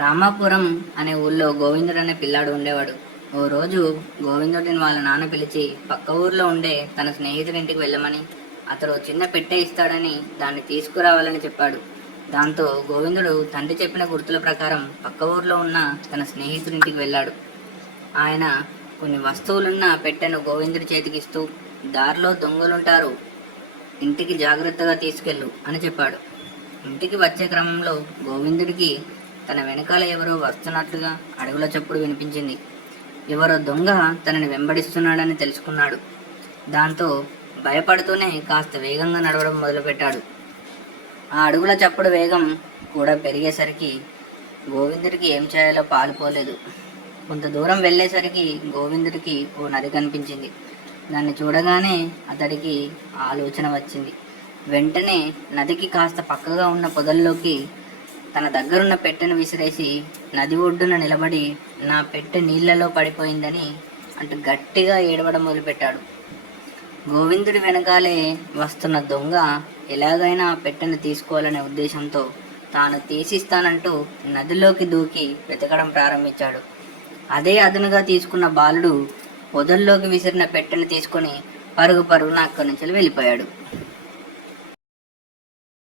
రామాపురం అనే ఊళ్ళో గోవిందుడు అనే పిల్లాడు ఉండేవాడు. ఓ రోజు గోవిందుడిని వాళ్ళ నాన్న పిలిచి పక్క ఊర్లో ఉండే తన స్నేహితుడి ఇంటికి వెళ్ళమని, అతడు చిన్న పెట్టె ఇస్తాడని దాన్ని తీసుకురావాలని చెప్పాడు. దాంతో గోవిందుడు తండ్రి చెప్పిన గుర్తుల ప్రకారం పక్క ఊర్లో ఉన్న తన స్నేహితుడింటికి వెళ్ళాడు. ఆయన కొన్ని వస్తువులున్న పెట్టెను గోవిందుడి చేతికిస్తూ, దారిలో దొంగలుంటారు, ఇంటికి జాగ్రత్తగా తీసుకెళ్ళు అని చెప్పాడు. ఇంటికి వచ్చే క్రమంలో గోవిందుడికి తన వెనకాల ఎవరో వస్తున్నట్లుగా అడుగుల చప్పుడు వినిపించింది. ఎవరో దొంగ తనని వెంబడిస్తున్నాడని తెలుసుకున్నాడు. దాంతో భయపడుతూనే కాస్త వేగంగా నడవడం మొదలుపెట్టాడు. ఆ అడుగుల చప్పుడు వేగం కూడా పెరిగేసరికి గోవిందుడికి ఏం చేయాలో పాలుపోలేదు. కొంత దూరం వెళ్ళేసరికి గోవిందుడికి ఓ నది కనిపించింది. దాన్ని చూడగానే అతడికి ఆలోచన వచ్చింది. వెంటనే నదికి కాస్త పక్కగా ఉన్న పొదల్లోకి తన దగ్గరున్న పెట్టెను విసిరేసి నది ఒడ్డున నిలబడి, నా పెట్టె నీళ్లలో పడిపోయిందని అంటూ గట్టిగా ఏడవడం మొదలుపెట్టాడు. గోవిందుడి వెనకాలే వస్తున్న దొంగ ఎలాగైనా ఆ పెట్టెను తీసుకోవాలనే ఉద్దేశంతో తాను తీసిస్తానంటూ నదిలోకి దూకి వెతకడం ప్రారంభించాడు. అదే అదునుగా తీసుకున్న బాలుడు పొదల్లోకి విసిరిన పెట్టెను తీసుకొని పరుగున అక్కడి నుంచి వెళ్ళిపోయాడు.